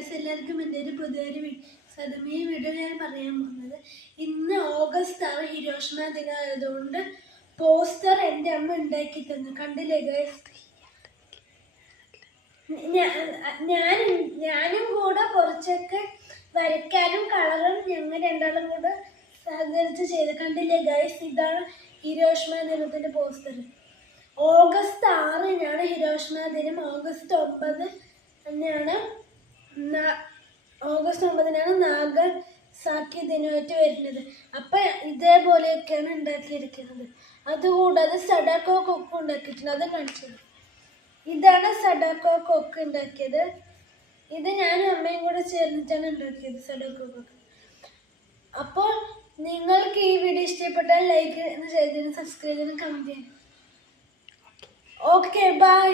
Guys എല്ലാവർക്കും എന്റെ ഒരു പുതിയൊരു സദം ഈ വീഡിയോ ഞാൻ പറയാൻ പോകുന്നത്. ഇന്ന് ഓഗസ്റ്റ് ആറ് ഹിരോഷിമ ദിനമായതുകൊണ്ട് പോസ്റ്റർ എന്റെ അമ്മ ഉണ്ടാക്കി തന്നു. കണ്ടില്ലേ ഗൈസ് ഞാൻ ഞാനും കൂടെ കുറച്ചൊക്കെ വരയ്ക്കാനും കളറും ഞങ്ങൾ രണ്ടാളും കൂടെ സഹകരിച്ച് ചെയ്ത്. കണ്ടില്ലേ ഗൈസ് ഇതാണ് ഹിരോഷ്മ ദിനത്തിന്റെ പോസ്റ്റർ. ഓഗസ്റ്റ് ആറിനാണ് ഹിരോഷ്മ ദിനം. ഓഗസ്റ്റ് ഒമ്പത് തന്നെയാണ് ഓഗസ്റ്റ് ഒമ്പതിനാണ് നാഗസാക്കി ദിനമായിട്ട് വരുന്നത്. അപ്പം ഇതേപോലെയൊക്കെയാണ് ഉണ്ടാക്കിയിരിക്കുന്നത്. അതുകൂടാതെ സഡാക്കോ കൊക്ക് ഉണ്ടാക്കിയിട്ടുണ്ട്. അത് കാണിച്ചത് ഇതാണ് സഡാക്കോ കൊക്ക് ഉണ്ടാക്കിയത്. ഇത് ഞാനും അമ്മയും കൂടെ ചേർന്നിട്ടാണ് ഉണ്ടാക്കിയത് സഡാക്കോ കൊക്ക്. അപ്പോൾ നിങ്ങൾക്ക് ഈ വീഡിയോ ഇഷ്ടപ്പെട്ടാൽ ലൈക്ക് ചെയ്തതിനും സബ്സ്ക്രൈബ് ചെയ്തതിനും കമന്റ് ചെയ്യണം. Okay bye.